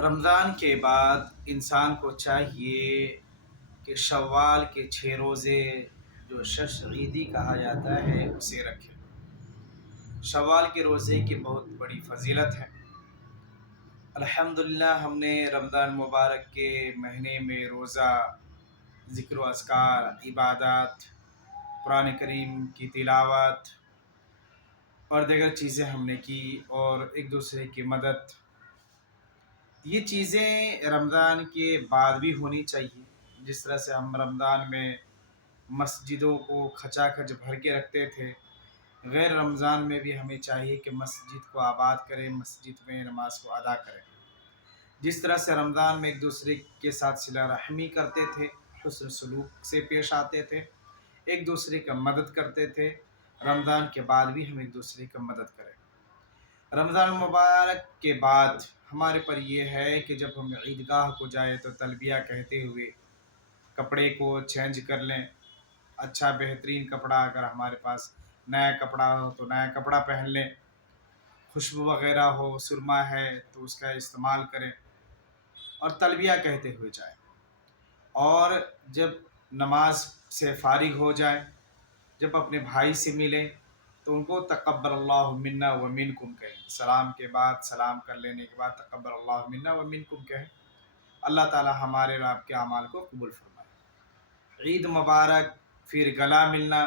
رمضان کے بعد انسان کو چاہیے کہ شوال کے 6 روزے جو شش عیدی کہا جاتا ہے اسے رکھے۔ شوال کے روزے کی بہت بڑی فضیلت ہے۔ الحمدللہ ہم نے رمضان مبارک کے مہینے میں روزہ، ذکر و اذکار، عبادات، قرآن کریم کی تلاوت اور دیگر چیزیں ہم نے کی، اور ایک دوسرے کی مدد، یہ چیزیں رمضان کے بعد بھی ہونی چاہیے۔ جس طرح سے ہم رمضان میں مسجدوں کو کھچا کھچ بھر کے رکھتے تھے، غیر رمضان میں بھی ہمیں چاہیے کہ مسجد کو آباد کریں، مسجد میں نماز کو ادا کریں۔ جس طرح سے رمضان میں ایک دوسرے کے ساتھ صلہ رحمی کرتے تھے، حسن سلوک سے پیش آتے تھے، ایک دوسرے کا مدد کرتے تھے، رمضان کے بعد بھی ہم ایک دوسرے کا مدد کریں۔ رمضان مبارک کے بعد ہمارے پر یہ ہے کہ جب ہم عیدگاہ کو جائیں تو تلبیہ کہتے ہوئے کپڑے کو چینج کر لیں۔ اچھا بہترین کپڑا، اگر ہمارے پاس نیا کپڑا ہو تو نیا کپڑا پہن لیں، خوشبو وغیرہ ہو، سرما ہے تو اس کا استعمال کریں اور تلبیہ کہتے ہوئے جائیں۔ اور جب نماز سے فارغ ہو جائیں، جب اپنے بھائی سے ملیں تو ان کو تقبل اللہ منا و منکم کہیں۔ سلام کے بعد، سلام کر لینے کے بعد تقبل اللہ منا و منکم کہیں۔ اللہ تعالی ہمارے اور آپ کے اعمال کو قبول فرمائے۔ عید مبارک، پھر گلا ملنا،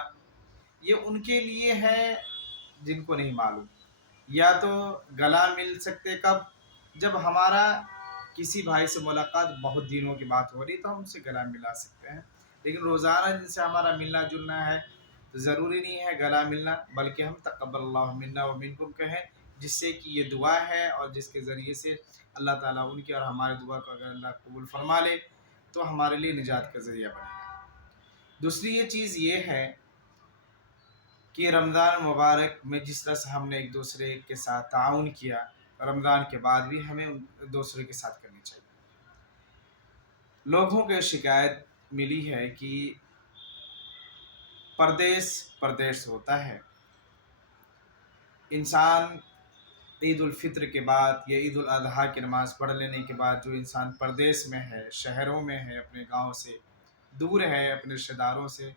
یہ ان کے لیے ہے جن کو نہیں معلوم۔ یا تو گلا مل سکتے کب؟ جب ہمارا کسی بھائی سے ملاقات بہت دنوں کی بات ہو رہی تو ہم ان سے گلا ملا سکتے ہیں، لیکن روزانہ جن سے ہمارا ملنا جلنا ہے تو ضروری نہیں ہے گلا ملنا، بلکہ ہم تقبل اللہ منا و منکم کہیں، جس سے کہ یہ دعا ہے اور جس کے ذریعے سے اللہ تعالیٰ ان کی اور ہماری دعا کو اگر اللہ قبول فرما لے تو ہمارے لیے نجات کا ذریعہ بنے گا۔ دوسری یہ چیز یہ ہے کہ رمضان مبارک میں جس طرح سے ہم نے ایک دوسرے کے ساتھ تعاون کیا، رمضان کے بعد بھی ہمیں دوسرے کے ساتھ کرنی چاہیے۔ لوگوں کو شکایت ملی ہے کہ پردیس ہوتا ہے انسان، عید الفطر کے بعد یا عید الاضحیٰ کی نماز پڑھ لینے کے بعد جو انسان پردیس میں ہے، شہروں میں ہے، اپنے گاؤں سے دور ہے، اپنے رشتہ داروں سے،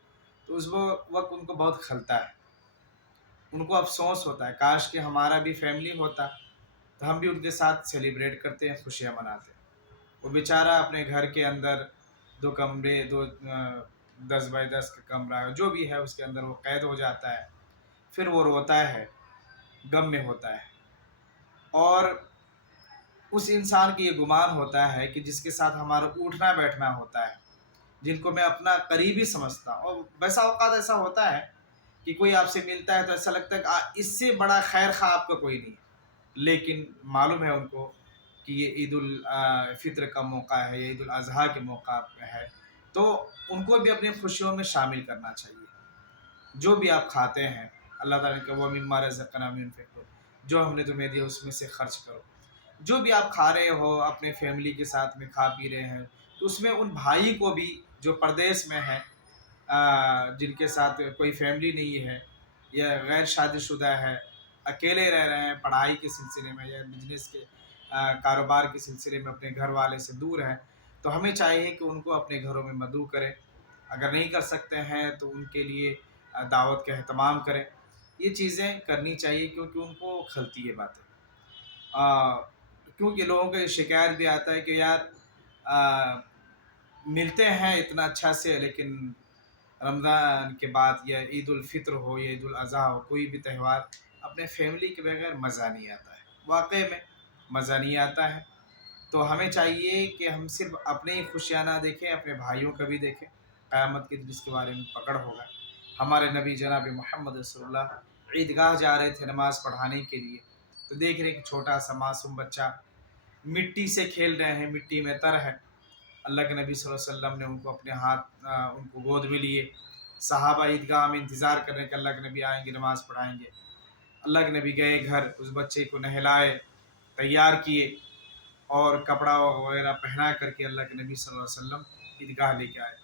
تو اس وقت ان کو بہت کھلتا ہے، ان کو افسوس ہوتا ہے، کاش کہ ہمارا بھی فیملی ہوتا تو ہم بھی ان کے ساتھ سیلیبریٹ کرتے ہیں، خوشیاں مناتے ہیں۔ وہ بیچارہ اپنے گھر کے اندر 2 کمرے، 10 بائی 10 کا کمرہ جو بھی ہے اس کے اندر وہ قید ہو جاتا ہے، پھر وہ روتا ہے، غم میں ہوتا ہے، اور اس انسان کی یہ گمان ہوتا ہے کہ جس کے ساتھ ہمارا اٹھنا بیٹھنا ہوتا ہے، جن کو میں اپنا قریبی سمجھتا ہوں، اور ویسا اوقات ایسا ہوتا ہے کہ کوئی آپ سے ملتا ہے تو ایسا لگتا ہے کہ اس سے بڑا خیر خواہ آپ کا کوئی نہیں ہے، لیکن معلوم ہے ان کو کہ یہ عید الفطر کا موقع ہے، یہ عید الاضحیٰ کے موقع پہ ہے، تو ان کو بھی اپنی خوشیوں میں شامل کرنا چاہیے۔ جو بھی آپ کھاتے ہیں، اللہ تعالیٰ نے کہا وَمِمَّا رَزَقْنَاهُمْ يُنْفِقُونَ، جو ہم نے تمہیں دیا اس میں سے خرچ کرو۔ جو بھی آپ کھا رہے ہو، اپنے فیملی کے ساتھ میں کھا پی رہے ہیں، تو اس میں ان بھائی کو بھی جو پردیس میں ہیں، جن کے ساتھ کوئی فیملی نہیں ہے یا غیر شادی شدہ ہے، اکیلے رہ رہے ہیں، پڑھائی کے سلسلے میں یا بزنس کے کاروبار کے سلسلے میں اپنے گھر والے سے دور ہیں، تو ہمیں چاہیے کہ ان کو اپنے گھروں میں مدعو کریں۔ اگر نہیں کر سکتے ہیں تو ان کے لیے دعوت کا اہتمام کریں۔ یہ چیزیں کرنی چاہیے کیونکہ ان کو کھلتی ہے باتیں، کیونکہ لوگوں کو یہ شکایت بھی آتا ہے کہ یار ملتے ہیں اتنا اچھا سے، لیکن رمضان کے بعد یا عید الفطر ہو یا عید الاضحیٰ ہو، کوئی بھی تہوار، اپنے فیملی کے بغیر مزہ نہیں آتا ہے، واقعی میں مزہ نہیں آتا ہے۔ تو ہمیں چاہیے کہ ہم صرف اپنے ہی خوشیاں نہ دیکھیں، اپنے بھائیوں کا بھی دیکھیں۔ قیامت کے دن اس کے بارے میں پکڑ ہوگا۔ ہمارے نبی جناب محمد رسول اللہ عیدگاہ جا رہے تھے نماز پڑھانے کے لیے، تو دیکھ رہے کہ چھوٹا سا معصوم بچہ مٹی سے کھیل رہے ہیں، مٹی میں تر ہے۔ اللہ کے نبی صلی اللہ علیہ وسلم نے ان کو اپنے ہاتھ ان کو گود میں لیے، صحابہ عیدگاہ میں انتظار کر رہے ہیں کہ اللہ کے نبی آئیں گے، نماز پڑھائیں گے۔ اللہ کے نبی گئے گھر، اس بچے کو نہلائے، تیار کیے اور کپڑا وغیرہ پہنا کر کے اللہ کے نبی صلی اللہ علیہ وسلم عیدگاہ لے کے آئے،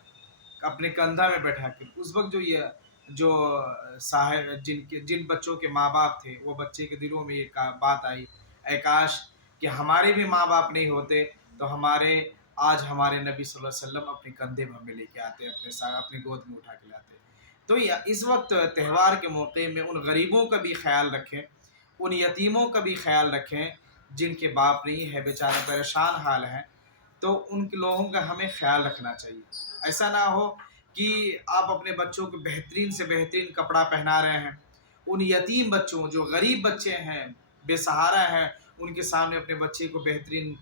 اپنے کندھا میں بیٹھا کے۔ اس وقت جو صاحب جن بچوں کے ماں باپ تھے، وہ بچے کے دلوں میں یہ بات آئی، اے کاش کہ ہمارے بھی ماں باپ نہیں ہوتے تو آج ہمارے نبی صلی اللہ علیہ وسلم اپنے کندھے میں ہمیں لے کے آتے، اپنے ساتھ اپنی گود میں اٹھا کے لاتے۔ تو اس وقت تہوار کے موقع میں ان غریبوں کا بھی خیال رکھیں، ان یتیموں کا بھی خیال رکھیں جن کے باپ نہیں ہے، بیچارے پریشان حال ہیں، تو ان کے لوگوں کا ہمیں خیال رکھنا چاہیے۔ ایسا نہ ہو کہ آپ اپنے بچوں کو بہترین سے بہترین کپڑا پہنا رہے ہیں، ان یتیم بچوں جو غریب بچے ہیں، بے سہارا ہیں، ان کے سامنے اپنے بچے کو بہترین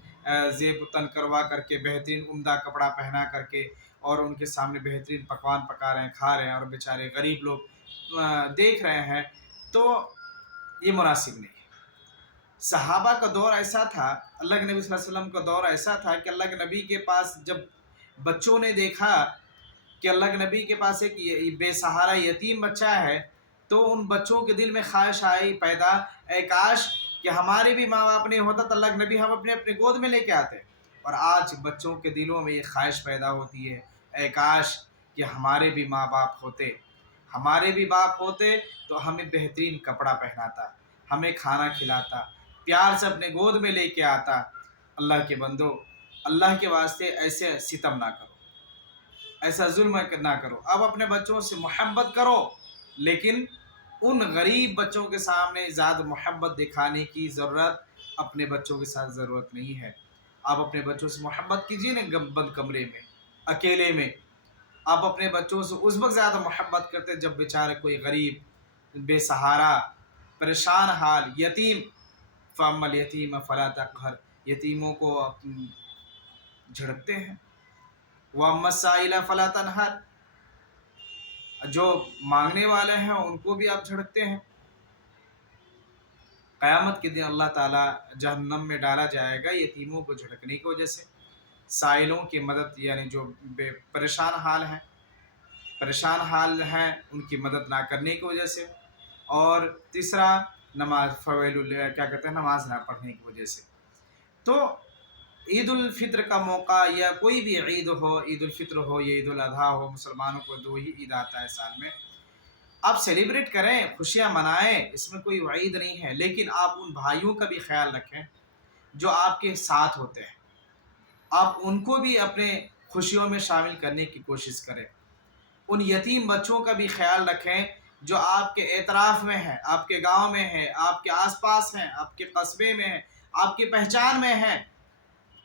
زیب و تن کروا کر کے، بہترین عمدہ کپڑا پہنا کر کے، اور ان کے سامنے بہترین پکوان پکا رہے ہیں، کھا رہے ہیں، اور بیچارے غریب لوگ دیکھ رہے ہیں، تو یہ مناسب نہیں ہے۔ صحابہ کا دور ایسا تھا، اللہ کے نبی صلی اللہ علیہ وسلم کا دور ایسا تھا کہ اللہ کے نبی کے پاس جب بچوں نے دیکھا کہ اللہ کے نبی کے پاس ایک بے سہارا یتیم بچہ ہے، تو ان بچوں کے دل میں خواہش آئی پیدا، اے کاش کہ ہمارے بھی ماں باپ نہیں ہوتا تو اللہ کے نبی ہم اپنے گود میں لے کے آتے۔ اور آج بچوں کے دلوں میں یہ خواہش پیدا ہوتی ہے، اے کاش کہ ہمارے بھی ماں باپ ہوتے، ہمارے بھی باپ ہوتے تو ہمیں بہترین کپڑا پہناتا، ہمیں کھانا کھلاتا، پیار سے اپنے گود میں لے کے آتا۔ اللہ کے بندو، اللہ کے واسطے ایسے ستم نہ کرو، ایسا ظلم نہ کرو۔ اب اپنے بچوں سے محبت کرو، لیکن ان غریب بچوں کے سامنے زیادہ محبت دکھانے کی ضرورت اپنے بچوں کے ساتھ ضرورت نہیں ہے۔ آپ اپنے بچوں سے محبت کیجئے نا بند کمرے میں، اکیلے میں۔ آپ اپنے بچوں سے اس وقت زیادہ محبت کرتے جب بیچارے کوئی غریب، بے سہارا، پریشان حال یتیم، فَأَمَّا الْيَتِيمَ فَلَا تَقْهَرْ، یتیموں کو جھڑکتے ہیں، وَأَمَّا السَّائِلَ فَلَا تَنْهَرْ، جو مانگنے والے ہیں ان کو بھی آپ جھڑکتے ہیں۔ قیامت کے دن اللہ تعالیٰ جہنم میں ڈالا جائے گا یتیموں کو جھڑکنے کی وجہ سے، سائلوں کی مدد، یعنی جو پریشان حال ہیں ان کی مدد نہ کرنے کی وجہ سے، اور تیسرا نماز نہ پڑھنے کی وجہ سے۔ تو عید الفطر کا موقع یا کوئی بھی عید ہو، عید الفطر ہو یا عید الاضحیٰ ہو، مسلمانوں کو 2 ہی عید آتا ہے سال میں، آپ سیلیبریٹ کریں، خوشیاں منائیں، اس میں کوئی وعید نہیں ہے، لیکن آپ ان بھائیوں کا بھی خیال رکھیں جو آپ کے ساتھ ہوتے ہیں، آپ ان کو بھی اپنے خوشیوں میں شامل کرنے کی کوشش کریں۔ ان یتیم بچوں کا بھی خیال رکھیں جو آپ کے اعتراف میں ہیں، آپ کے گاؤں میں ہیں، آپ کے آس پاس ہیں، آپ کے قصبے میں ہیں، آپ کی پہچان میں ہیں،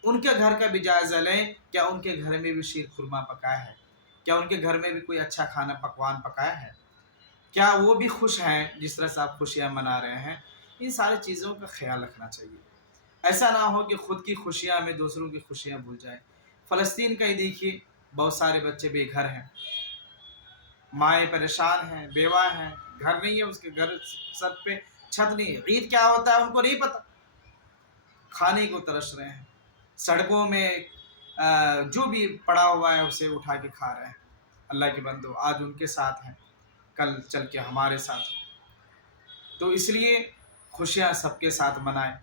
ان کے گھر کا بھی جائزہ لیں، کیا ان کے گھر میں بھی شیر خرما پکایا ہے، کیا ان کے گھر میں بھی کوئی اچھا کھانا پکوان پکایا ہے، کیا وہ بھی خوش ہیں جس طرح سے آپ خوشیاں منا رہے ہیں۔ ان ساری چیزوں کا خیال رکھنا چاہیے، ایسا نہ ہو کہ خود کی خوشیاں میں دوسروں کی خوشیاں بھول جائیں۔ فلسطین کا ہی دیکھیے، بہت سارے بچے بے گھر ہیں، مائیں پریشان ہیں، بیوہ ہیں، گھر نہیں ہے، اس کے گھر سب پہ چھت نہیں ہے، عید کیا ہوتا ہے ان کو نہیں پتہ، کھانے کو ترس رہے ہیں، سڑکوں میں جو بھی پڑا ہوا ہے اسے اٹھا کے کھا رہے ہیں۔ اللہ کے بندو، آج ان کے ساتھ ہیں، کل چل کے ہمارے ساتھ ہیں، تو اس لیے خوشیاں سب کے ساتھ منائیں،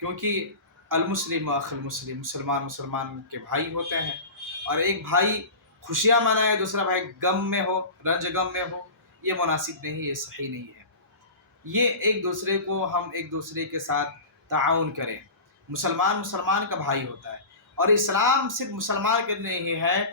کیونکہ المسلم اخو المسلم، مسلمان کے بھائی ہوتے ہیں، اور ایک بھائی خوشیاں منائے دوسرا بھائی غم میں ہو، رنج غم میں ہو، یہ مناسب نہیں، یہ صحیح نہیں ہے۔ یہ ہم ایک دوسرے کے ساتھ تعاون کریں۔ مسلمان کا بھائی ہوتا ہے، اور اسلام صرف مسلمان کے نہیں ہے،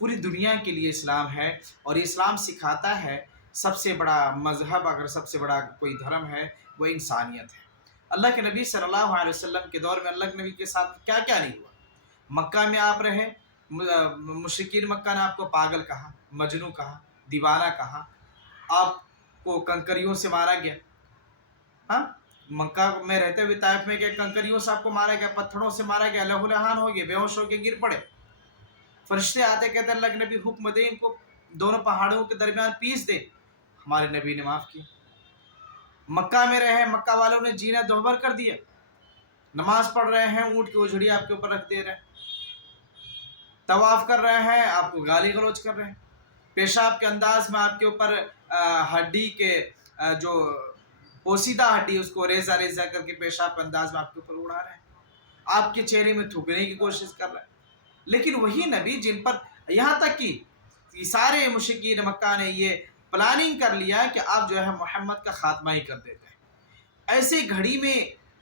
پوری دنیا کے لیے اسلام ہے، اور اسلام سکھاتا ہے سب سے بڑا مذہب، اگر سب سے بڑا کوئی دھرم ہے وہ انسانیت ہے۔ اللہ کے نبی صلی اللہ علیہ وسلم کے دور میں اللہ کے نبی کے ساتھ کیا کیا نہیں ہوا۔ مکہ میں آپ رہے، مشرکین مکہ نے آپ کو پاگل کہا، مجنون کہا، دیوانہ کہا، آپ کو کنکریوں سے مارا گیا۔ ہاں، مکہ میں رہتے ہوئے طائف میں کہ کنکریوں سے آپ کو مارا گیا، پتھروں سے مارا گیا، لہو لہان ہو گئے، بے ہوش ہو کے گر پڑے۔ فرشتے آتے کہتے ہیں اللہ کے نبی حکم دے ان کو دونوں پہاڑوں کے درمیان پیس دے، ہمارے نبی نے معاف کیا۔ مکہ میں رہے، مکہ والوں نے جینا دوبر کر دیا، نماز پڑھ رہے ہیں اونٹ کی اجڑی آپ کے اوپر رکھ دے رہے ہیں، طواف کر رہے ہیں آپ کو گالی گلوچ کر رہے ہیں، پیشاب کے انداز میں آپ کے اوپر ہڈی کے جو پوسیدہ ہڈی اس کو ریزہ ریزہ کر کے پیشاب کے انداز میں آپ کے اوپر اڑا رہے ہیں، آپ کے چہرے میں تھوکنے کی کوشش کر رہے ہیں۔ لیکن وہی نبی جن پر یہاں تک کہ سارے مشرکین مکہ نے یہ پلاننگ کر لیا کہ آپ جو ہے محمد کا خاتمہ ہی کر دیتے ہیں، ایسے گھڑی میں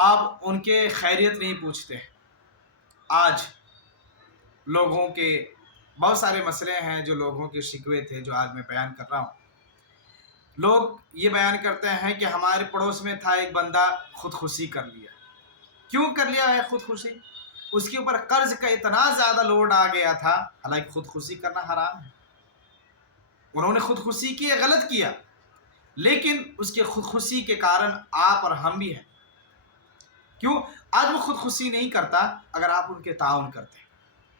آپ ان کے خیریت نہیں پوچھتے۔ آج لوگوں کے بہت سارے مسئلے ہیں جو لوگوں کے شکوے تھے، جو آج میں بیان کر رہا ہوں۔ لوگ یہ بیان کرتے ہیں کہ ہمارے پڑوس میں تھا ایک بندہ، خودکشی کر لیا۔ کیوں کر لیا ہے خودکشی؟ اس کے اوپر قرض کا اتنا زیادہ لوڈ آ گیا تھا، حالانکہ خودکشی کرنا حرام ہے، انہوں نے خودکشی کی، غلط کیا، لیکن اس کے خودکشی کے کارن آپ اور ہم بھی ہیں۔ کیوں؟ آج وہ خودکشی نہیں کرتا اگر آپ ان کے تعاون کرتے ہیں۔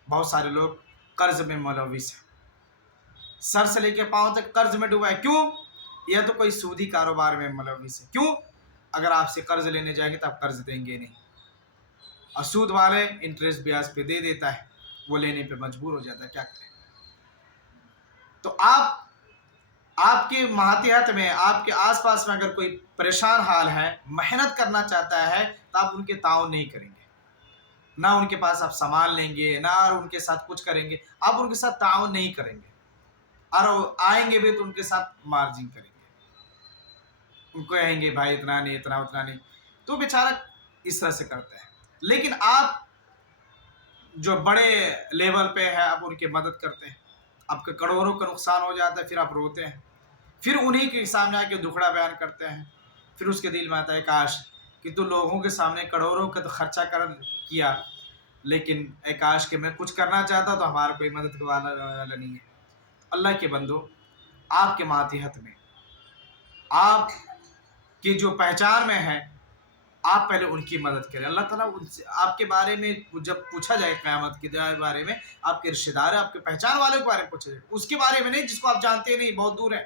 بہت سارے لوگ قرض میں ملوث ہیں، سر سے لے کے پاؤں تک قرض میں ڈوبا ہے۔ کیوں؟ یا تو کوئی سودی کاروبار میں ملوث ہے۔ کیوں؟ اگر آپ سے قرض لینے جائیں گے تو آپ قرض دیں گے نہیں، اور سود والے انٹرسٹ بیاج پہ دے دیتا ہے، وہ لینے پہ مجبور ہو جاتا ہے، کیا کریں؟ تو آپ کے ماتحت میں، آپ کے آس پاس میں اگر کوئی پریشان حال ہے، محنت کرنا چاہتا ہے، تو آپ ان کے تعاون نہیں کریں گے، نہ ان کے پاس آپ سامان لیں گے، نہ ان کے ساتھ کچھ کریں گے، آپ ان کے ساتھ تعاون نہیں کریں گے، اور آئیں گے بھی تو ان کے ساتھ مارجن کریں گے، ان کو کہیں گے بھائی اتنا نہیں، اتنا اتنا نہیں، تو بیچارہ اس طرح سے کرتا ہے۔ لیکن آپ جو بڑے لیول پہ ہے، آپ ان کی مدد کرتے ہیں، آپ کے کروڑوں کا نقصان ہو جاتا ہے، پھر آپ روتے ہیں، پھر انہی کے سامنے آ کے دکھڑا بیان کرتے ہیں، پھر اس کے دل میں آتا ہے کاش کہ تو لوگوں کے سامنے کروڑوں کا تو خرچہ کیا، لیکن اے کاش کہ میں کچھ کرنا چاہتا تو ہمارا کوئی مدد والا نہیں ہے۔ اللہ کے بندو، آپ کے ماتحت میں، آپ کی جو پہچان میں ہے، آپ پہلے ان کی مدد کریں۔ اللہ تعالیٰ ان سے آپ کے بارے میں جب پوچھا جائے قیامت کے بارے میں، آپ کے رشتہ دار، آپ کے پہچان والوں کے بارے میں پوچھا جائے، اس کے بارے میں نہیں جس کو آپ جانتے نہیں، بہت دور ہے،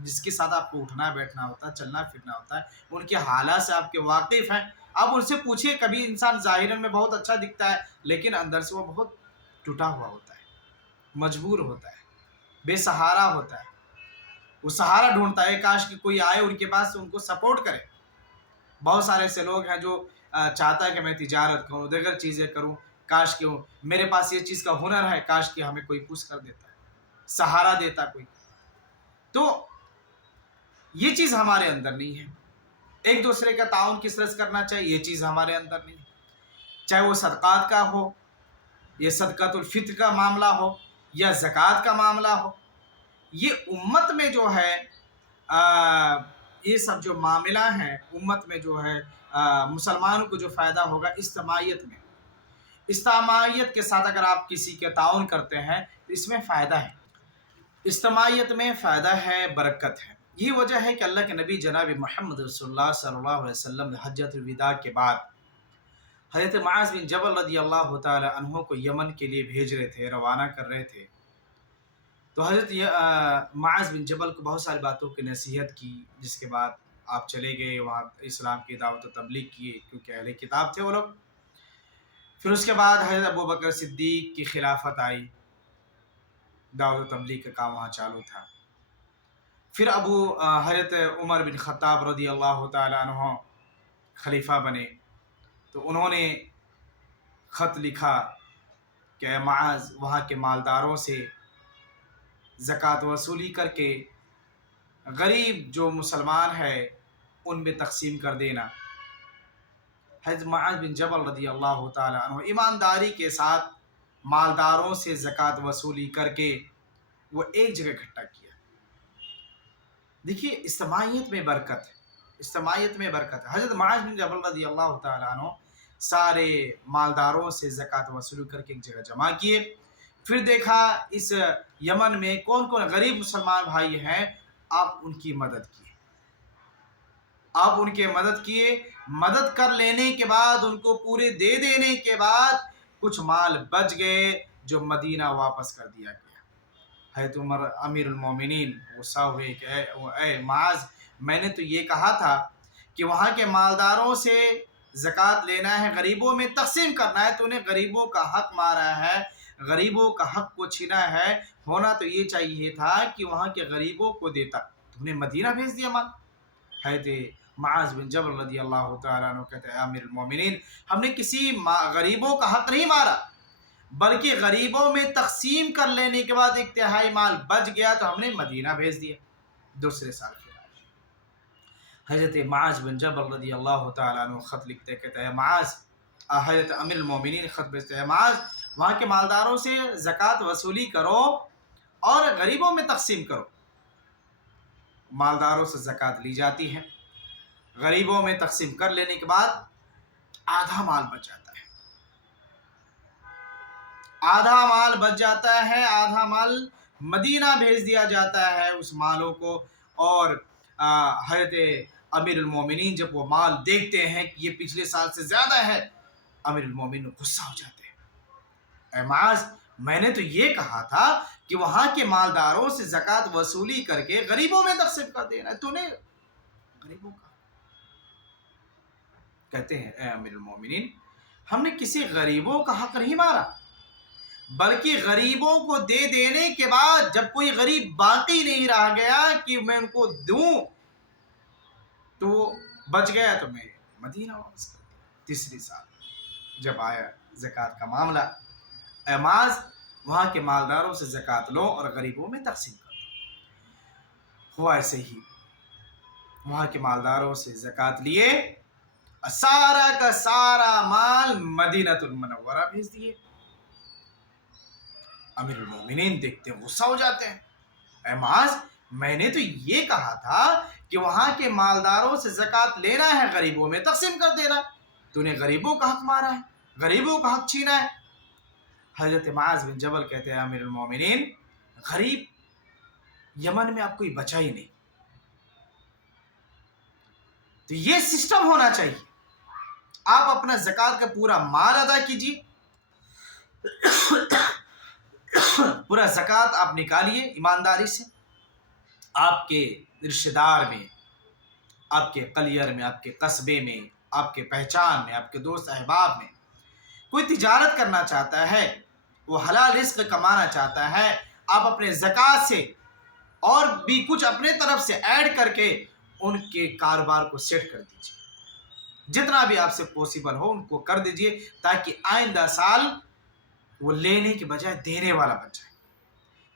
جس کے ساتھ آپ کو اٹھنا بیٹھنا ہوتا ہے، چلنا پھرنا ہوتا ہے، ان کے حالات سے آپ کے واقف ہیں، آپ ان سے پوچھیں۔ کبھی انسان ظاہراً میں بہت اچھا دکھتا ہے، لیکن اندر سے وہ بہت ٹوٹا ہوا ہوتا ہے، مجبور ہوتا ہے، بے سہارا ہوتا ہے، وہ سہارا ڈھونڈتا ہے، کاش کہ کوئی آئے ان کے پاس ان کو سپورٹ کرے۔ بہت سارے ایسے لوگ ہیں جو چاہتا ہے کہ میں تجارت کروں، دیگر چیزیں کروں، کاش کہ میرے پاس یہ چیز کا ہنر ہے، کاش کہ ہمیں کوئی پوش کر دیتا ہے، سہارا دیتا کوئی۔ تو یہ چیز ہمارے اندر نہیں ہے۔ ایک دوسرے کا تعاون کس طرح سے کرنا چاہیے، یہ چیز ہمارے اندر نہیں ہے، چاہے وہ صدقات کا ہو، یہ صدقۃ الفطر کا معاملہ ہو، یا زکوٰۃ کا معاملہ ہو، یہ امت میں جو ہے یہ سب جو معاملہ ہیں، امت میں جو ہے مسلمانوں کو جو فائدہ ہوگا اجتماعیت میں، اجتماعیت کے ساتھ اگر آپ کسی کے تعاون کرتے ہیں تو اس میں فائدہ ہے، اجتماعیت میں فائدہ ہے، برکت ہے۔ یہ وجہ ہے کہ اللہ کے نبی جناب محمد رسول اللہ صلی اللہ علیہ وسلم حجۃ الوداع کے بعد حضرت معاذ بن جبل رضی اللہ تعالی عنہ کو یمن کے لیے بھیج رہے تھے، روانہ کر رہے تھے۔ تو حضرت معاذ بن جبل کو بہت ساری باتوں کی نصیحت کی، جس کے بعد آپ چلے گئے وہاں، اسلام کی دعوت و تبلیغ کیے، کیونکہ اہل کتاب تھے وہ لوگ۔ پھر اس کے بعد حضرت ابوبکر صدیق کی خلافت آئی، دعوت و تبلیغ کا کام وہاں چالو تھا۔ پھر حضرت عمر بن خطاب رضی اللہ تعالی عنہ خلیفہ بنے، تو انہوں نے خط لکھا کہ اے معاذ، وہاں کے مالداروں سے زکوٰۃ وصولی کر کے غریب جو مسلمان ہے ان میں تقسیم کر دینا۔ حضرت معاذ بن جبل رضی اللہ تعالی عنہ ایمانداری کے ساتھ مالداروں سے زکوٰۃ وصولی کر کے وہ ایک جگہ اکٹھا کیا۔ دیکھیے اجتماعیت میں برکت ہے، اجتماعیت میں برکت ہے۔ حضرت معاذ بن جبل رضی اللہ تعالی عنہ سارے مالداروں سے زکوٰۃ وصولی کر کے ایک جگہ جمع کیے، پھر دیکھا اس یمن میں کون کون غریب مسلمان بھائی ہیں، آپ ان کی مدد کیے، آپ ان کے مدد کیے، مدد کر لینے کے بعد ان کو پورے دے دینے کے بعد کچھ مال بچ گئے جو مدینہ واپس کر دیا گیا۔ حضرت عمر امیر المومنین غصہ ہوئے کہ اے معاذ، میں نے تو یہ کہا تھا کہ وہاں کے مالداروں سے زکوٰۃ لینا ہے، غریبوں میں تقسیم کرنا ہے، تو انہیں غریبوں کا حق مارا ہے، غریبوں کا حق کو چھینا ہے، ہونا تو یہ چاہیے تھا کہ وہاں کے غریبوں کو دیتا، تو انہیں مدینہ بھیج دیا مال۔ حضرت معاذ بن جبل رضی اللہ تعالیٰ عنہ کہتے ہیں امیر المومنین، ہم نے کسی غریبوں کا حق نہیں مارا، بلکہ غریبوں میں تقسیم کر لینے کے بعد ایک تہائی مال بچ گیا تو ہم نے مدینہ بھیج دیا۔ دوسرے سال پھر حضرت معاذ بن جبل رضی اللہ تعالیٰ عنہ خط لکھتے، کہتے ہیں معاذ، حضرت امیر المومنین خط بھیجتے ہیں، معاذ وہاں کے مالداروں سے زکوٰۃ وصولی کرو اور غریبوں میں تقسیم کرو۔ مالداروں سے زکوٰۃ لی جاتی ہے، غریبوں میں تقسیم کر لینے کے بعد آدھا مال بچ جاتا ہے، آدھا مال بچ جاتا ہے، آدھا مال مدینہ بھیج دیا جاتا ہے اس مالوں کو۔ اور حضرت امیر المومنین جب وہ مال دیکھتے ہیں کہ یہ پچھلے سال سے زیادہ ہے، امیر المومنین غصہ ہو جاتے ہیں، اے معاذ، میں نے تو یہ کہا تھا کہ وہاں کے مالداروں سے زکوٰۃ وصولی کر کے غریبوں میں تقسیم کر دینا، تو نے غریبوں کا کہتے ہیں اے امیر المومنین، ہم نے کسی غریبوں کا حق نہیں مارا، بلکہ غریبوں کو دے دینے کے بعد جب کوئی غریب باقی نہیں رہ گیا کہ میں ان کو دوں تو بچ گیا تو میں مدینہ واپس کر دیا۔ تیسری سال جب آیا زکوٰۃ کا معاملہ، اے معاذ، وہاں کے مالداروں سے زکوٰۃ لو اور غریبوں میں تقسیم کر دو۔ ہوا ایسے ہی، وہاں کے مالداروں سے زکوٰۃ لیے، سارا کا سارا مال مدینہ المنورہ بھیج دیے۔ امیر المومنین دیکھتے ہیں غصہ ہو جاتے ہیں، اے معاذ، میں نے تو یہ کہا تھا کہ وہاں کے مالداروں سے زکوٰۃ لینا ہے، غریبوں میں تقسیم کر دینا، تو نے غریبوں کا حق مارا ہے، غریبوں کا حق چھینا ہے۔ حضرت معاذ بن جبل کہتے ہیں امیر المومنین، غریب یمن میں اب کوئی بچا ہی نہیں، تو یہ سسٹم ہونا چاہیے، آپ اپنا زکوٰۃ کا پورا مال ادا کیجیے، پورا زکوٰۃ آپ نکالیے ایمانداری سے، آپ کے رشتہ دار میں، آپ کے قلیئر میں، آپ کے قصبے میں، آپ کے پہچان میں، آپ کے دوست احباب میں کوئی تجارت کرنا چاہتا ہے، وہ حلال رزق کمانا چاہتا ہے، آپ اپنے زکوٰۃ سے اور بھی کچھ اپنے طرف سے ایڈ کر کے ان کے کاروبار کو سیٹ کر دیجیے، جتنا بھی آپ سے پوسیبل ہو ان کو کر دیجیے، تاکہ آئندہ سال وہ لینے کے بجائے دینے والا بن جائے۔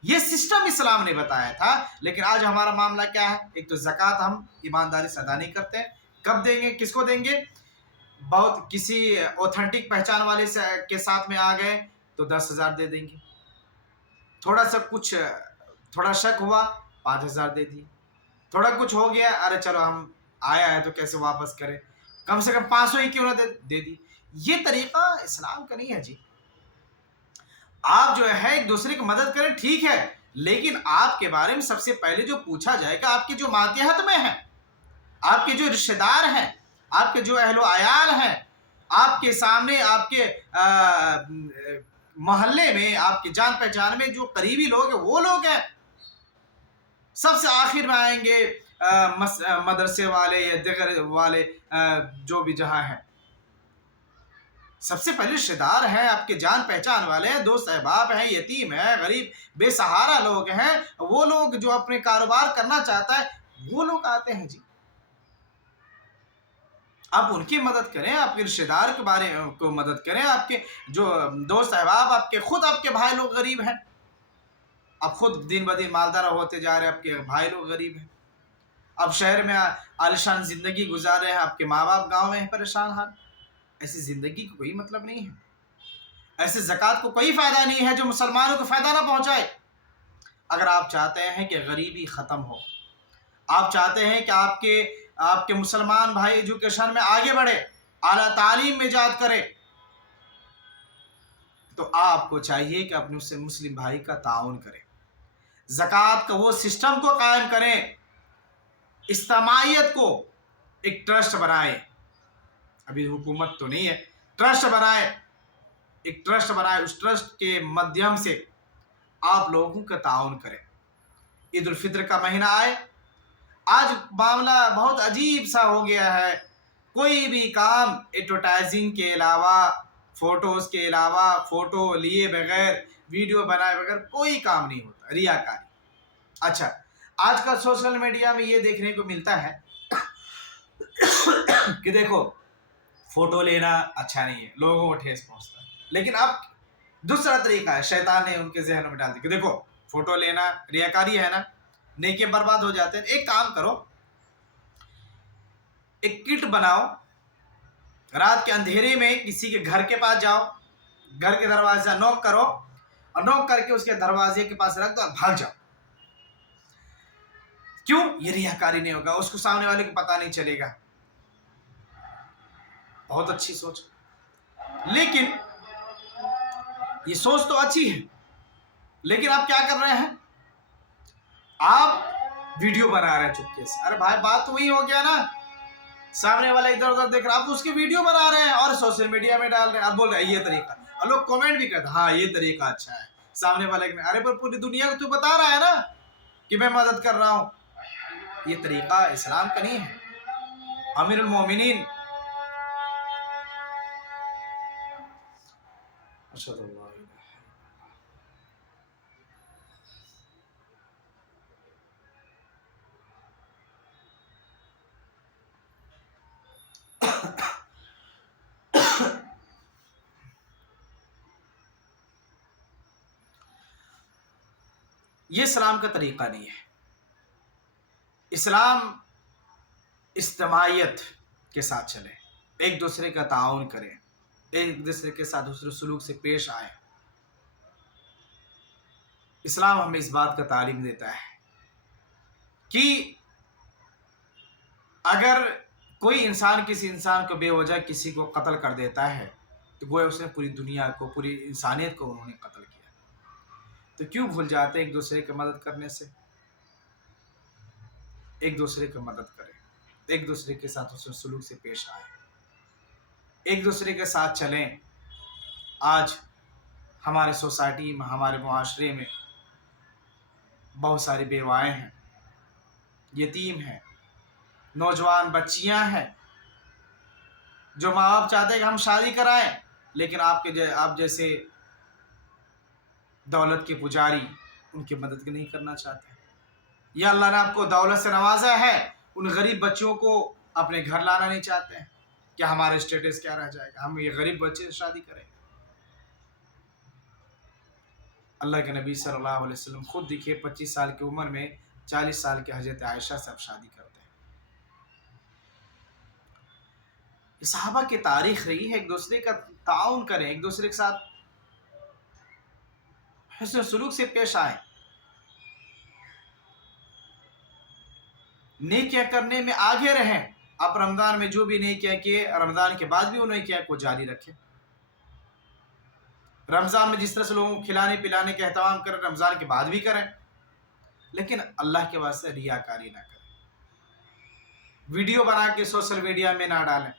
یہ سسٹم اسلام نے بتایا تھا، لیکن آج ہمارا معاملہ کیا ہے؟ ایک تو زکوٰۃ ہم ایمانداری سے ادا نہیں کرتے ہیں، کب دیں گے، کس کو دیں گے؟ بہت کسی اوتھینٹک پہچان والے کے ساتھ میں آ گئے تو 10,000 دے دیں گے، تھوڑا سا کچھ تھوڑا شک ہوا 5,000 دے دیے، تھوڑا کچھ ہو گیا، ارے چلو ہم آیا ہے تو کیسے واپس کریں، کم سے کم 500 ہی کیوں نہ دے دی۔ یہ طریقہ اسلام کا نہیں ہے جی۔ آپ جو ہے ایک دوسرے کی مدد کریں، ٹھیک ہے، لیکن آپ کے بارے میں سب سے پہلے جو پوچھا جائے گا آپ کے جو ماتحت میں ہیں، آپ کے جو رشتہ دار ہیں، آپ کے جو اہل و عیال ہیں، آپ کے سامنے، آپ کے محلے میں، آپ کے جان پہچان میں جو قریبی لوگ ہیں وہ لوگ ہیں، سب سے آخر میں آئیں گے مدرسے والے یا دیگر والے جو بھی جہاں ہیں، سب سے پہلے رشتہ دار ہیں، آپ کے جان پہچان والے ہیں، دوست احباب ہیں، یتیم ہیں، غریب بے سہارا لوگ ہیں، وہ لوگ جو اپنے کاروبار کرنا چاہتا ہے وہ لوگ آتے ہیں جی۔ آپ ان کی مدد کریں، آپ کے رشتہ دار کے بارے کو مدد کریں، آپ کے جو دوست احباب، آپ کے خود آپ کے بھائی لوگ غریب ہیں، آپ خود دن بدن مالدار ہوتے جا رہے ہیں، آپ کے بھائی لوگ غریب ہیں، آپ شہر میں عالیشان زندگی گزار رہے ہیں، آپ کے ماں باپ گاؤں میں ہیں پریشان حال۔ ایسی زندگی کو کوئی مطلب نہیں ہے، ایسے زکوٰۃ کو کوئی فائدہ نہیں ہے جو مسلمانوں کو فائدہ نہ پہنچائے۔ اگر آپ چاہتے ہیں کہ غریبی ختم ہو، آپ چاہتے ہیں کہ آپ کے مسلمان بھائی ایجوکیشن میں آگے بڑھے، اعلیٰ تعلیم میں ایجاد کرے، تو آپ کو چاہیے کہ اپنے مسلم بھائی کا تعاون کریں، زکوٰۃ کا وہ سسٹم کو قائم کریں، اجتماعیت کو ایک ٹرسٹ بنائیں، ابھی حکومت تو نہیں ہے، ٹرسٹ بنائیں، ایک ٹرسٹ بنائیں، اس ٹرسٹ کے مدھیم سے آپ لوگوں کا تعاون کریں۔ عید الفطر کا مہینہ آئے، آج معاملہ بہت عجیب سا ہو گیا ہے، کوئی بھی کام ایڈورٹائزنگ کے علاوہ، فوٹوز کے علاوہ، فوٹو لیے بغیر، ویڈیو بنائے بغیر کوئی کام نہیں ہوتا، ریاکاری۔ اچھا، آج کل سوشل میڈیا میں یہ دیکھنے کو ملتا ہے کہ دیکھو فوٹو لینا اچھا نہیں ہے، لوگوں کو ٹھیس پہنچتا ہے، لیکن اب دوسرا طریقہ ہے، شیطان نے ان کے ذہن میں ڈال دیا کہ دیکھو فوٹو لینا ریاکاری ہے نا، نیکی برباد ہو جاتے ہیں۔ ایک کام کرو، ایک کٹ بناؤ، رات کے اندھیرے میں کسی کے گھر کے پاس جاؤ، گھر کے دروازہ نوک کرو اور نوک کر کے اس کے دروازے کے پاس رکھ دو اور بھاگ جاؤ. کیوں؟ یہ ریاکاری نہیں ہوگا، اس کو سامنے والے کو پتہ نہیں چلے گا. بہت اچھی سوچ. لیکن یہ سوچ تو اچھی ہے، لیکن آپ کیا کر رہے ہیں؟ آپ ویڈیو بنا رہے ہیں چپکے سے. ارے بھائی بات تو وہی ہو گیا نا، سامنے والا ادھر ادھر دیکھ رہا، آپ اس کی ویڈیو بنا رہے ہیں اور سوشل میڈیا میں ڈال رہے ہیں. آپ بول رہے ہیں یہ طریقہ، اور لوگ کمنٹ بھی کرتے ہیں ہاں یہ طریقہ اچھا ہے. سامنے والے میں ارے پر پوری دنیا کو تو بتا رہا ہے نا کہ میں مدد کر رہا ہوں. یہ طریقہ اسلام کا نہیں ہے. امیر المومنین اشہد اللہ الہ الا یہ اسلام کا طریقہ نہیں ہے. اسلام اجتماعیت کے ساتھ چلے، ایک دوسرے کا تعاون کرے، ایک دوسرے کے ساتھ دوسرے سلوک سے پیش آئے. اسلام ہمیں اس بات کا تعلیم دیتا ہے کہ اگر کوئی انسان کسی انسان کو بے وجہ کسی کو قتل کر دیتا ہے تو گویا اس نے پوری دنیا کو، پوری انسانیت کو انہوں نے قتل کیا. تو کیوں بھول جاتے ایک دوسرے کی مدد کرنے سے؟ ایک دوسرے کی مدد کریں، ایک دوسرے کے ساتھ اس سلوک سے پیش آئے، ایک دوسرے کے ساتھ چلیں. آج ہمارے سوسائٹی میں، ہمارے معاشرے میں بہت ساری بیوائیں ہیں، یتیم ہیں، نوجوان بچیاں ہیں جو ماں باپ چاہتے ہیں کہ ہم شادی کرائیں، لیکن آپ جیسے دولت کے پجاری ان کی مدد نہیں کرنا چاہتے. یا اللہ نے آپ کو دولت سے نوازا ہے، ان غریب بچوں کو اپنے گھر لانا نہیں چاہتے ہیں کہ ہمارا اسٹیٹس کیا رہ جائے گا، ہم یہ غریب بچے سے شادی کریں گے. اللہ کے نبی صلی اللہ علیہ وسلم خود دیکھیے 25 سال کی عمر میں 40 سال کی حضرت عائشہ سے اب شادی کرتے ہیں. یہ صحابہ کی تاریخ رہی ہے. ایک دوسرے کا تعاون کریں، ایک دوسرے کے ساتھ حسن سلوک سے پیش آئیں، نیکیاں کرنے میں آگے رہیں. آپ رمضان میں جو بھی نیکیاں کیے، رمضان کے بعد بھی وہ نیکیاں کو جاری رکھیں. رمضان میں جس طرح سے لوگوں کو کھلانے پلانے کا اہتمام کریں، رمضان کے بعد بھی کریں، لیکن اللہ کے واسطے ریاکاری نہ کریں. ویڈیو بنا کے سوشل میڈیا میں نہ ڈالیں.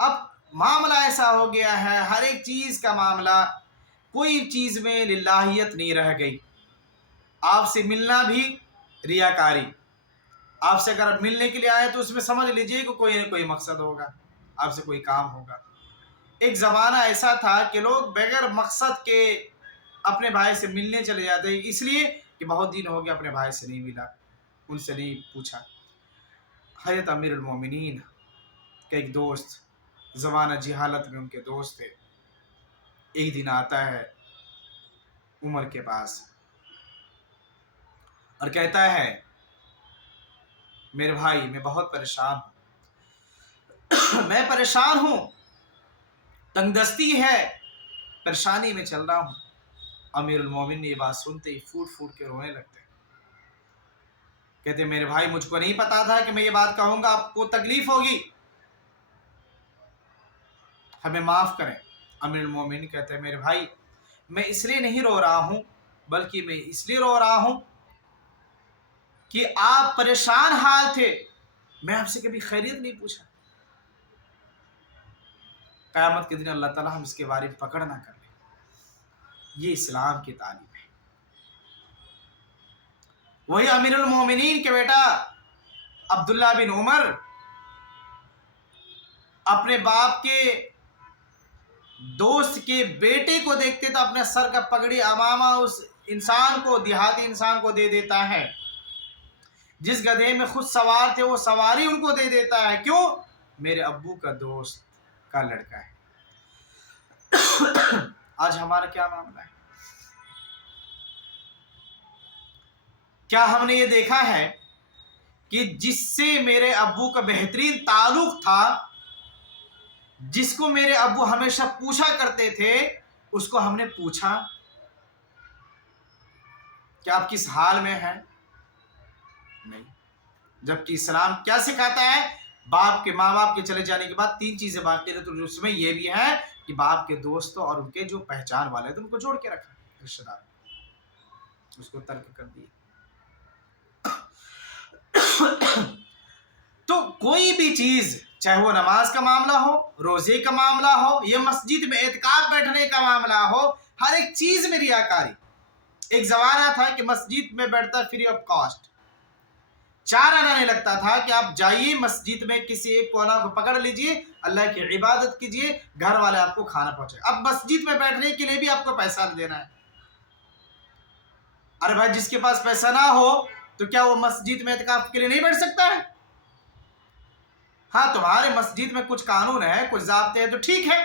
اب معاملہ ایسا ہو گیا ہے، ہر ایک چیز کا معاملہ، کوئی چیز میں للہیت نہیں رہ گئی. آپ سے ملنا بھی ریاکاری. آپ سے اگر ملنے کے لیے آئے تو اس میں سمجھ لیجئے کہ کوئی نہ کوئی مقصد ہوگا، آپ سے کوئی کام ہوگا. ایک زمانہ ایسا تھا کہ لوگ بغیر مقصد کے اپنے بھائی سے ملنے چلے جاتے ہیں، اس لیے کہ بہت دن ہو گیا اپنے بھائی سے نہیں ملا، ان سے نہیں پوچھا. حضرت امیر المومنین کا ایک دوست، زمانہ جہالت میں ان کے دوست تھے. ایک دن آتا ہے عمر کے پاس اور کہتا ہے میرے بھائی میں بہت پریشان ہوں میں پریشان ہوں، تنگ دستی ہے، پریشانی میں چل رہا ہوں. امیر المومنین نے یہ بات سنتے ہی پھوٹ پھوٹ کے رونے لگتے. کہتے میرے بھائی مجھ کو نہیں پتا تھا کہ میں یہ بات کہوں گا آپ کو تکلیف ہوگی، ہمیں معاف کریں. امیر المومنین کہتے ہیں میرے بھائی میں اس لیے نہیں رو رہا ہوں، بلکہ میں اس لیے رو رہا ہوں کہ آپ پریشان حال تھے، میں آپ سے کبھی خیریت نہیں پوچھا. قیامت کے دن اللہ تعالیٰ ہم اس کے بارے میں پکڑ نہ کر لیں. یہ اسلام کی تعلیم ہے. وہی امیر المومنین کے بیٹا عبداللہ بن عمر اپنے باپ کے دوست کے بیٹے کو دیکھتے تو اپنے سر کا پگڑی امامہ اس انسان کو، دیہاتی انسان کو دے دیتا ہے. جس گدھے میں خود سوار تھے وہ سواری ان کو دے دیتا ہے. کیوں؟ میرے ابو کا دوست کا لڑکا ہے. آج ہمارا کیا معاملہ ہے؟ کیا ہم نے یہ دیکھا ہے کہ جس سے میرے ابو کا بہترین تعلق تھا، جس کو میرے ابو ہمیشہ پوچھا کرتے تھے، اس کو ہم نے پوچھا کہ آپ کس حال میں ہیں؟ نہیں. جبکہ اسلام کیا سکھاتا ہے؟ ماں باپ کے چلے جانے کے بعد 3 چیزیں باقی رہتی ہیں، اس میں یہ بھی ہے کہ باپ کے دوستوں اور ان کے جو پہچان والے تھے ان کو جوڑ کے رکھا. رشتہ دار اس کو ترک کر دیے. تو کوئی بھی چیز، چاہے وہ نماز کا معاملہ ہو، روزے کا معاملہ ہو، یا مسجد میں اعتکاف بیٹھنے کا معاملہ ہو، ہر ایک چیز میں ریاکاری. ایک زمانہ تھا کہ مسجد میں بیٹھتا فری آف کاسٹ، 4 آنا نہیں لگتا تھا کہ آپ جائیے مسجد میں کسی ایک کونا کو پکڑ لیجئے، اللہ کی عبادت کیجئے، گھر والے آپ کو کھانا پہنچائے. اب مسجد میں بیٹھنے کے لیے بھی آپ کو پیسہ دینا ہے. ارے بھائی، جس کے پاس پیسہ نہ ہو تو کیا وہ مسجد میں اعتکاف کے لیے نہیں بیٹھ سکتا ہے؟ ہاں، تمہارے مسجد میں کچھ قانون ہے، کچھ ضابطے ہیں تو ٹھیک ہے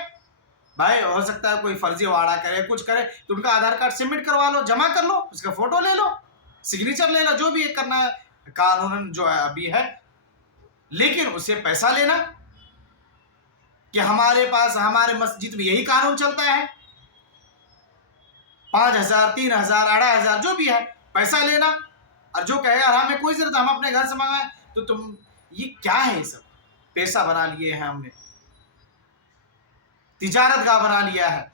بھائی. ہو سکتا ہے کوئی فرضی واڑا کرے، کچھ کرے، تو ان کا آدھار کارڈ سبمٹ کروا لو، جمع کر لو، اس کا فوٹو لے لو، سگنیچر لے لو، جو بھی کرنا ہے قانون جو ہے ابھی ہے. لیکن اسے پیسہ لینا کہ ہمارے پاس ہمارے مسجد میں یہی قانون چلتا ہے، 5,000 3,000 2,500 جو بھی ہے پیسہ لینا، اور جو کہے گا ہمیں کوئی ضرورت ہم اپنے گھر سے منگائیں. تو تم یہ کیا ہے؟ یہ سب پیسہ بنا لیے ہیں ہم نے، تجارت گاہ بنا لیا ہے.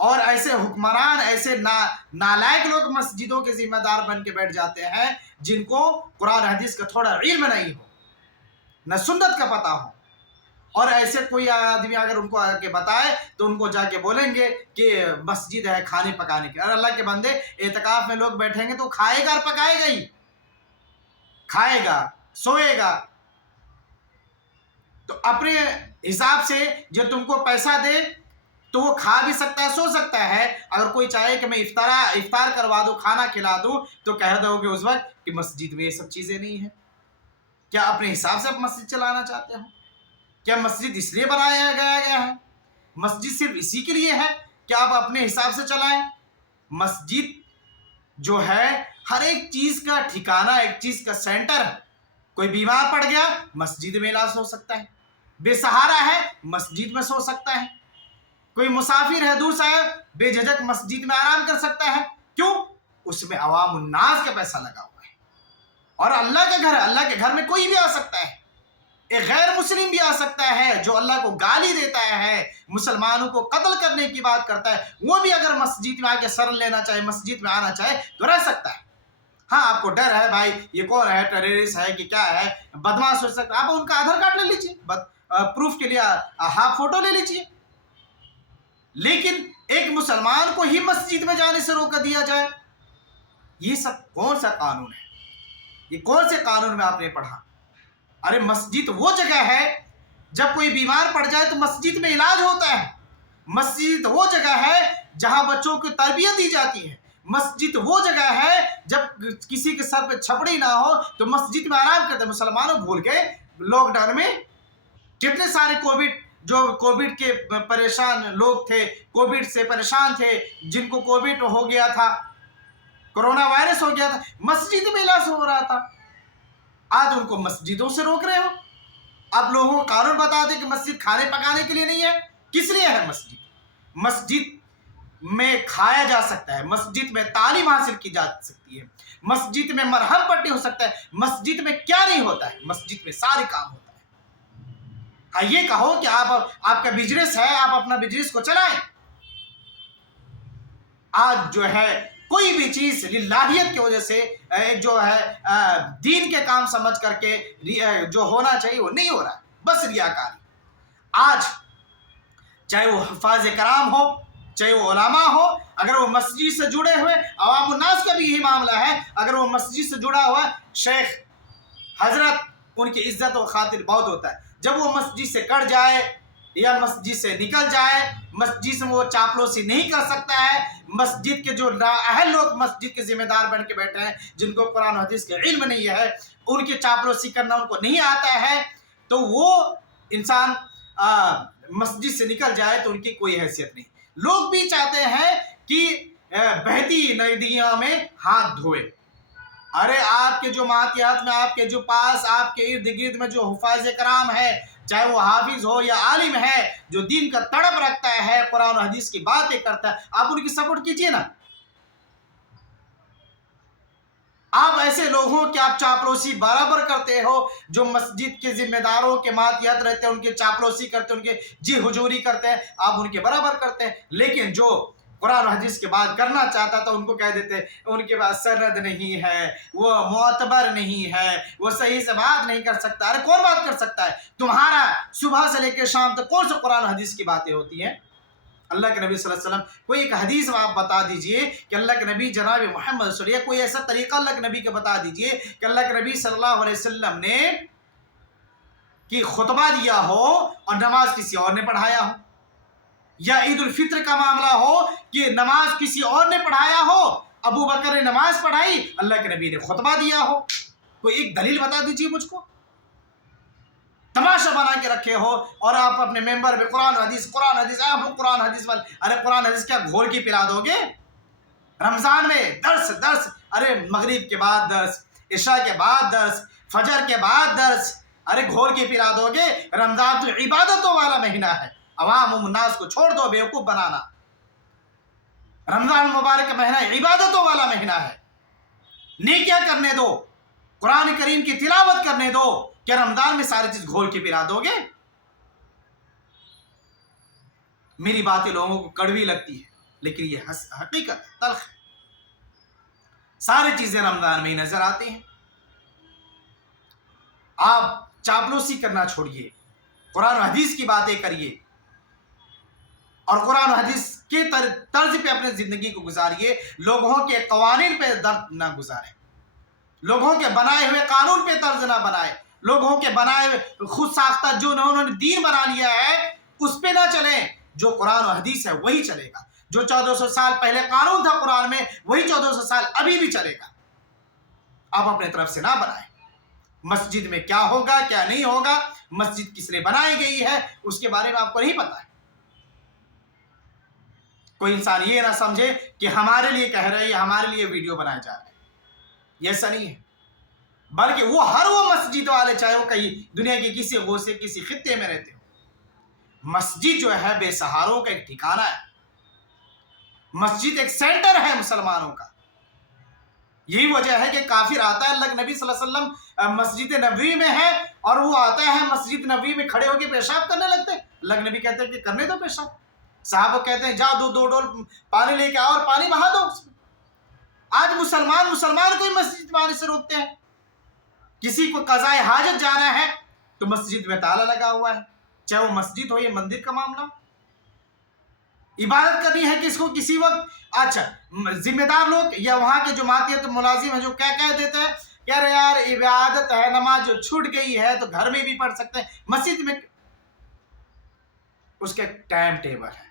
اور ایسے حکمران، ایسے نالائق لوگ مسجدوں کے ذمہ دار بن کے بیٹھ جاتے ہیں جن کو قرآن حدیث کا تھوڑا علم نہیں ہو، نہ سنت کا پتہ ہو. اور ایسے کوئی آدمی اگر ان کو آ کے بتائے تو ان کو جا کے بولیں گے کہ مسجد ہے کھانے پکانے کی. اور اللہ کے بندے، اعتکاف میں لوگ بیٹھیں گے تو کھائے گا اور پکائے گا ہی، کھائے گا، سوئے گا. تو اپنے حساب سے جو تم کو پیسہ دے تو وہ کھا بھی سکتا ہے، سو سکتا ہے. اگر کوئی چاہے کہ میں افطار کروا دوں، کھانا کھلا دوں، تو کہہ دو گے اس وقت کہ مسجد میں یہ سب چیزیں نہیں ہیں. کیا اپنے حساب سے آپ مسجد چلانا چاہتے ہو؟ کیا مسجد اس لیے بنایا گیا ہے؟ مسجد صرف اسی کے لیے ہے کہ آپ اپنے حساب سے چلائیں؟ مسجد جو ہے ہر ایک چیز کا ٹھکانہ، ایک چیز کا سینٹر. کوئی بیمار پڑ گیا مسجد میں علاج ہو سکتا ہے، بے سہارا ہے مسجد میں سو سکتا ہے، کوئی مسافر ہے دور سے بے جھجک مسجد میں آرام کر سکتا ہے. کیوں؟ اس میں عوام الناس کا پیسہ لگا ہوا ہے. اور اللہ کا گھر ہے، اللہ کے گھر میں کوئی بھی آ سکتا ہے. ایک غیر مسلم بھی آ سکتا ہے جو اللہ کو گالی دیتا ہے، مسلمانوں کو قتل کرنے کی بات کرتا ہے، وہ بھی اگر مسجد میں آ کے شرن لینا چاہے، مسجد میں آنا چاہے تو رہ سکتا ہے. ہاں، آپ کو ڈر ہے بھائی یہ کون ہے، ٹیررسٹ ہے کہ کیا ہے، بدماش ہو سکتا ہے، آپ ان کا آدھار کارڈ لے لیجیے، پروف کے لیے ہاف فوٹو لے لیجیے. لیکن ایک مسلمان کو ہی مسجد میں جانے سے روک دیا جائے، یہ سب کون سا قانون ہے؟ یہ کون سے قانون میں آپ نے پڑھا؟ ارے مسجد وہ جگہ ہے جب کوئی بیمار پڑ جائے تو مسجد میں علاج ہوتا ہے. مسجد وہ جگہ ہے جہاں بچوں کی تربیت دی جاتی ہے. مسجد وہ جگہ ہے جب کسی کے سر پہ چھپڑی نہ ہو تو مسجد میں آرام کرتے ہیں. مسلمانوں بھول گئے لاک ڈاؤن میں کتنے سارے کووڈ کے پریشان لوگ تھے، کووڈ سے پریشان تھے، جن کو کووڈ ہو گیا تھا، کرونا وائرس ہو گیا تھا، مسجد میں علاج ہو رہا تھا. آج ان کو مسجدوں سے روک رہے ہو. آپ لوگوں کو قانون بتا دیں کہ مسجد کھانے پکانے کے لیے نہیں ہے. کس لیے ہے مسجد؟ مسجد میں کھایا جا سکتا ہے، مسجد میں تعلیم حاصل کی جا سکتی ہے، مسجد میں مرہم پٹی ہو سکتا ہے. مسجد میں کیا نہیں ہوتا ہے؟ مسجد میں سارے کام ہوتا ہے. ہاں، یہ کہو کہ آپ کا بزنس ہے، آپ اپنا بزنس کو چلائیں. آج جو ہے کوئی بھی چیز للہیت کی وجہ سے جو ہے دین کے کام سمجھ کر کے جو ہونا چاہیے وہ نہیں ہو رہا ہے، بس ریاکاری. آج چاہے وہ حفاظ کرام ہو، چاہے وہ علماء ہو، اگر وہ مسجد سے جڑے ہوئے، عوام الناس کا بھی یہی معاملہ ہے، اگر وہ مسجد سے جڑا ہوا شیخ حضرت، ان کی عزت و خاطر بہت ہوتا ہے. جب وہ مسجد سے کٹ جائے یا مسجد سے نکل جائے، مسجد سے وہ چاپلوسی نہیں کر سکتا ہے. مسجد کے جو نااہل لوگ مسجد کے ذمہ دار بن کے بیٹھے ہیں، جن کو قرآن و حدیث کے علم نہیں ہے، ان کی چاپلوسی کرنا ان کو نہیں آتا ہے، تو وہ انسان مسجد سے نکل جائے تو ان کی کوئی حیثیت نہیں. لوگ بھی چاہتے ہیں کہ بہتی ندیوں میں ہاتھ دھوئے. ارے آپ کے جو ماتحت میں، آپ کے جو پاس، آپ کے ارد گرد میں جو حفاظ کرام ہے، چاہے وہ حافظ ہو یا عالم ہے، جو دین کا تڑپ رکھتا ہے، قرآن و حدیث کی باتیں کرتا ہے، آپ ان کی سپورٹ کیجئے نا۔ آپ ایسے لوگوں کی آپ چاپلوسی برابر کرتے ہو، جو مسجد کے ذمہ داروں کے ماتحت رہتے ہیں، ان کے چاپلوسی کرتے ہیں، ان کے جی حضوری کرتے ہیں، آپ ان کے برابر کرتے ہیں۔ لیکن جو قرآن و حدیث کی بات کرنا چاہتا تھا ان کو کہہ دیتے ان کے پاس سند نہیں ہے، وہ معتبر نہیں ہے، وہ صحیح سے بات نہیں کر سکتا۔ ارے کون بات کر سکتا ہے؟ تمہارا صبح سے لے کے شام تک کون سے قرآن و حدیث کی باتیں ہوتی ہیں؟ اللہ کے نبی صلی اللہ علیہ وسلم کوئی ایک حدیث آپ بتا دیجئے کہ اللہ کے نبی جناب محمد صلی اللہ علیہ وسلم، کوئی ایسا طریقہ اللہ کے نبی کا بتا دیجئے کہ اللہ کے نبی صلی اللہ علیہ وسلم نے کی خطبہ دیا ہو اور نماز کسی اور نے پڑھایا ہو، یا عید الفطر کا معاملہ ہو کہ نماز کسی اور نے پڑھایا ہو، ابو بکر نے نماز پڑھائی، اللہ کے نبی نے خطبہ دیا ہو، کوئی ایک دلیل بتا دیجئے مجھ کو۔ تماشا بنا کے رکھے ہو اور آپ اپنے ممبر میں قرآن حدیث قرآن حدیث، آپ قرآن حدیث والے، ارے قرآن حدیث کیا گھول کی پلا دو گے؟ رمضان میں درس، ارے مغرب کے بعد درس، عشاء کے بعد درس، فجر کے بعد درس، ارے گھول کی پلا دو گے؟ رمضان تو عبادتوں والا مہینہ ہے، عوام الناس کو چھوڑ دو بیوقوف بنانا۔ رمضان مبارک کا مہینہ عبادتوں والا مہینہ ہے، نیکیاں کرنے دو، قرآن کریم کی تلاوت کرنے دو، کیا رمضان میں ساری چیز گھول کے پلا دو گے؟ میری باتیں لوگوں کو کڑوی لگتی ہے لیکن یہ حقیقت تلخ ہے، ساری چیزیں رمضان میں ہی نظر آتی ہیں۔ آپ چاپلوسی کرنا چھوڑیے، قرآن و حدیث کی باتیں کریے اور قرآن و حدیث کے طرز پہ اپنے زندگی کو گزاریے، لوگوں کے قوانین پہ درد نہ گزاریں، لوگوں کے بنائے ہوئے قانون پہ طرز نہ بنائے، لوگوں کے بنائے ہوئے خود ساختہ جو انہوں نے دین بنا لیا ہے اس پہ نہ چلیں، جو قرآن و حدیث ہے وہی چلے گا، جو 1400 سال پہلے قانون تھا قرآن میں وہی 1400 سال ابھی بھی چلے گا۔ آپ اپنے طرف سے نہ بنائیں۔ مسجد میں کیا ہوگا کیا نہیں ہوگا، مسجد کس لیے بنائی گئی ہے اس کے بارے میں آپ کو نہیں پتا ہے۔ کوئی انسان یہ نہ سمجھے کہ ہمارے لیے کہہ رہے ہیں، ہمارے لیے ویڈیو بنائے جا رہے ہیں، یہ ایسا نہیں ہے، بلکہ وہ مسجد والے چاہے وہ کہیں دنیا کی کسی غوثے کسی خطے میں رہتے ہو، مسجد جو ہے بے سہاروں کا ایک ٹھکانہ ہے، مسجد ایک سینٹر ہے مسلمانوں کا۔ یہی وجہ ہے کہ کافر آتا ہے اللہ کے نبی صلی اللہ علیہ وسلم مسجد نبوی میں ہے اور وہ آتا ہے مسجد نبوی میں کھڑے ہو کے پیشاب کرنے لگتے ہیں، اللہ کے نبی کہتے ہیں کہ کرنے دو پیشاب، صحابہ کہتے ہیں جا دو ڈول پانی لے کے آؤ اور پانی بہا دو اس میں۔ آج مسلمان کو ہی مسجد میں آنے سے روکتے ہیں، کسی کو قضاء حاجت جانا ہے تو مسجد میں تالا لگا ہوا ہے، چاہے وہ مسجد ہو یا مندر کا معاملہ، عبادت کرنی ہے کس کو کسی وقت، اچھا ذمہ دار لوگ یا وہاں کے جو ماتحت ملازم ہیں جو کیا کہہ دیتے ہیں کہ ارے یار عبادت ہے، نماز جو چھوٹ گئی ہے تو گھر میں بھی پڑھ سکتے ہیں، مسجد میں اس کا ٹائم ٹیبل ہے،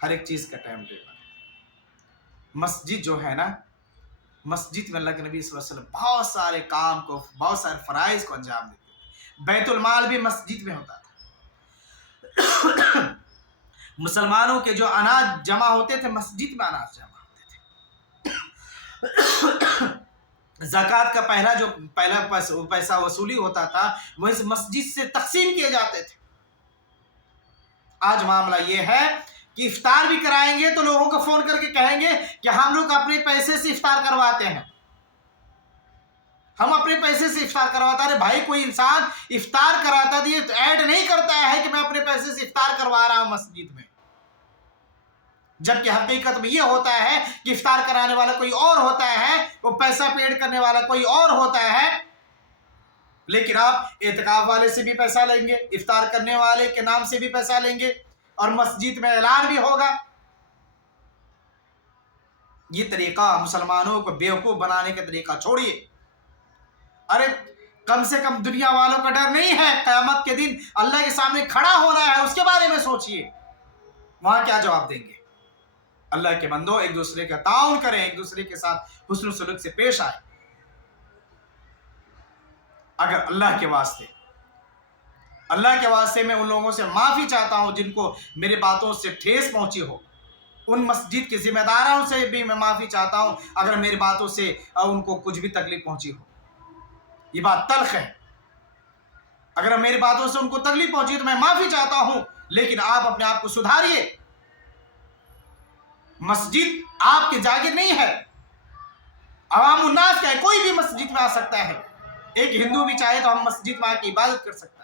ہر ایک چیز کا ٹائم ٹیبل ہے۔ مسجد جو ہے نا، مسجد میں اللہ کے نبی صلی اللہ علیہ وسلم بہت سارے کام کو، بہت سارے فرائض کو انجام دیتے تھے، بیت المال بھی مسجد میں ہوتا تھا، مسلمانوں کے جو اناج جمع ہوتے تھے مسجد میں اناج جمع ہوتے تھے، زکوٰۃ کا پہلا پیسہ وصولی ہوتا تھا وہ اس مسجد سے تقسیم کیے جاتے تھے۔ آج معاملہ یہ ہے کہ افطار بھی کرائیں گے تو لوگوں کو فون کر کے کہیں گے کہ ہم لوگ اپنے پیسے سے افطار کرواتے ہیں، ہم اپنے پیسے سے افطار کرواتا ہے۔ بھائی کوئی انسان افطار کراتا تو یہ ایڈ نہیں کرتا ہے کہ میں اپنے پیسے سے افطار کروا رہا ہوں مسجد میں، جبکہ حقیقت میں یہ ہوتا ہے کہ افطار کرانے والا کوئی اور ہوتا ہے، وہ پیسہ پیڈ کرنے والا کوئی اور ہوتا ہے، لیکن آپ اعتکاف والے سے بھی پیسہ لیں گے، افطار کرنے والے کے نام سے بھی پیسہ لیں گے اور مسجد میں اعلان بھی ہوگا۔ یہ طریقہ مسلمانوں کو بیوقوف بنانے کا طریقہ چھوڑیے۔ ارے کم سے کم دنیا والوں کا ڈر نہیں ہے، قیامت کے دن اللہ کے سامنے کھڑا ہونا ہے، اس کے بارے میں سوچئے وہاں کیا جواب دیں گے۔ اللہ کے بندو ایک دوسرے کا تعاون کریں، ایک دوسرے کے ساتھ حسن و سلوک سے پیش آئیں۔ اگر اللہ کے واسطے میں ان لوگوں سے معافی چاہتا ہوں جن کو میرے باتوں سے ٹھیس پہنچی ہو، ان مسجد کے ذمہ داروں سے بھی میں معافی چاہتا ہوں اگر میری باتوں سے ان کو کچھ بھی تکلیف پہنچی ہو. یہ بات تلخ ہے. اگر میری باتوں سے ان کو تکلیف پہنچی تو میں معافی چاہتا ہوں، لیکن آپ اپنے آپ کو سدھاریے. مسجد آپ کی جاگیر نہیں ہے، عوام الناس کا ہے. کوئی بھی مسجد میں آ سکتا ہے. ایک ہندو بھی چاہے تو ہم مسجد میں آ کے عبادت کر سکتا ہے.